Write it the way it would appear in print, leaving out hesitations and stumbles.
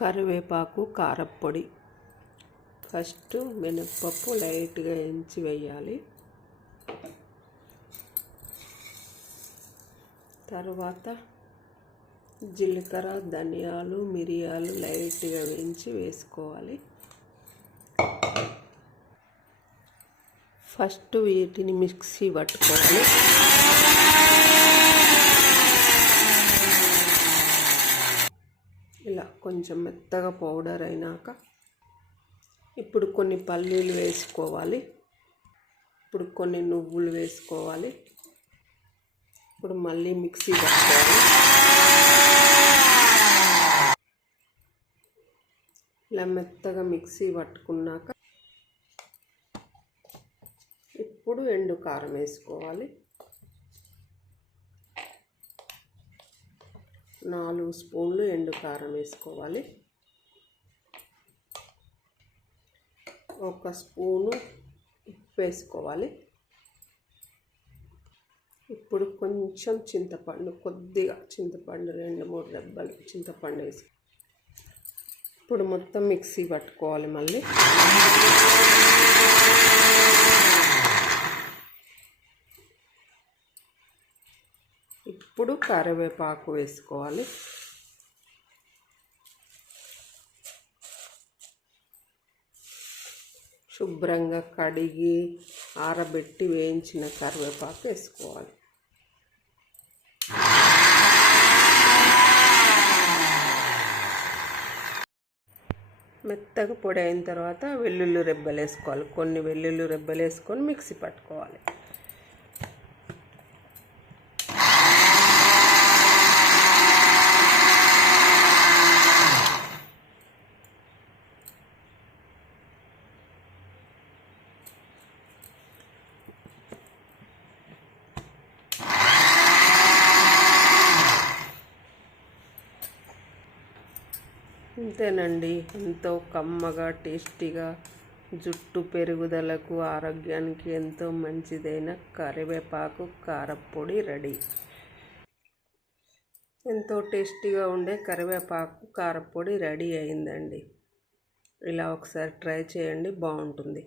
కరివేపాకు కారప్పొడి. ఫస్ట్ మినప్పప్పు లైట్గా ఎంచి వేయాలి. తర్వాత జీలకర్ర, ధనియాలు, మిరియాలు లైట్గా వేయించి వేసుకోవాలి. ఫస్ట్ వీటిని మిక్సీ పట్టుకోవాలి. ఇలా కొంచెం మెత్తగా పౌడర్ అయినాక ఇప్పుడు కొన్ని పల్లీలు వేసుకోవాలి. ఇప్పుడు కొన్ని నువ్వులు వేసుకోవాలి. ఇప్పుడు మళ్ళీ మిక్సీ పట్టుకోవాలి. ఇలా మెత్తగా మిక్సీ పట్టుకున్నాక ఇప్పుడు ఎండు కారం వేసుకోవాలి. 4 స్పూన్లు ఎండు కారం వేసుకోవాలి. 1 స్పూను ఉప్పు వేసుకోవాలి. ఇప్పుడు కొంచెం చింతపండు, కొద్దిగా చింతపండు 2-3 రెబ్బలు చింతపండు వేసి ఇప్పుడు మొత్తం మిక్సీ పట్టుకోవాలి. మళ్ళీ ఇప్పుడు కరివేపాకు వేసుకోవాలి. శుభ్రంగా కడిగి ఆరబెట్టి వేయించిన కరివేపాకు వేసుకోవాలి. మెత్తగా పొడి అయిన తర్వాత వెల్లుల్లి రెబ్బలు వేసుకోవాలి. కొన్ని వెల్లుల్లి రెబ్బలు వేసుకొని మిక్సీ పట్టుకోవాలి. ఇంతేనండి, ఎంతో కమ్మగా టేస్టీగా జుట్టు పెరుగుదలకు ఆరోగ్యానికి ఎంతో మంచిదైన కరివేపాకు కారప్పొడి రెడీ. ఎంతో టేస్టీగా ఉండే కరివేపాకు కారప్పొడి రెడీ అయిందండి. ఇలా ఒకసారి ట్రై చేయండి, బాగుంటుంది.